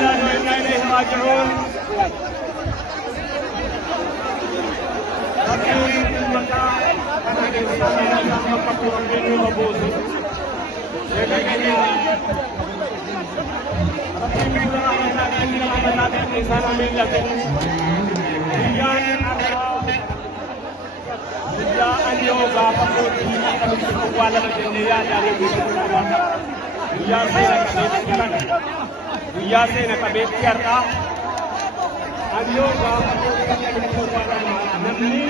لله وإنا إليه راجعون. Guyyaa seena qabeetti har'aa hariiroo gaafa namni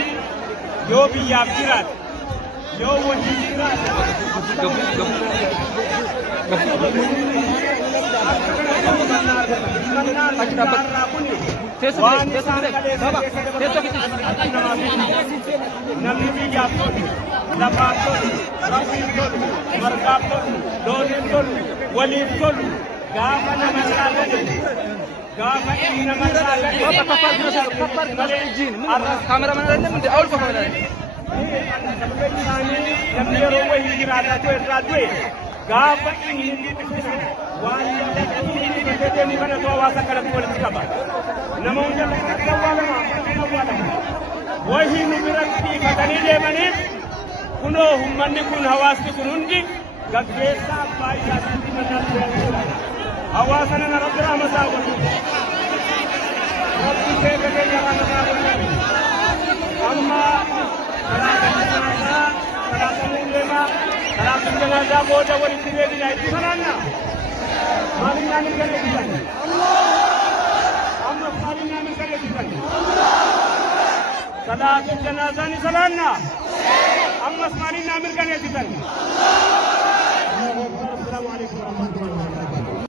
yoo biyyaaf jiraate yoo wajjin jiraate namni biyyaaf tolu lafaaf tolu rabbiif tolu margaaf tolu looniif tolu waliif tolu gaafa namarraa gadi gaafa inni namarraa gadi kaameraman አይደለም እንዴ አውልቆ ካሜራ namni yeroo wayii jiraataa ture irraa du'e gaafa inni waan deemu kana hawaasa kanatti walitti qaba nama hunda awwaalama wayii nu biratti dhiifatanii deemaniif kunoo ummanni kun hawaasni kun hundi gaggeessaa abbaa isaatti mataa hawaasana na rabbi rahmataa godhu rabbi keenya rahmataa godhu amma salaatanii deema salaatanii janazaa booda walitti deebina itti salaanna maalinaa mirkaneessisan ammas maalinaa mirkaneessisan salaatiin janazaa ni salaanna ammas maalinaa mirkaneessisan. Assalamu alaikum warahmatullahi wabarakatuh.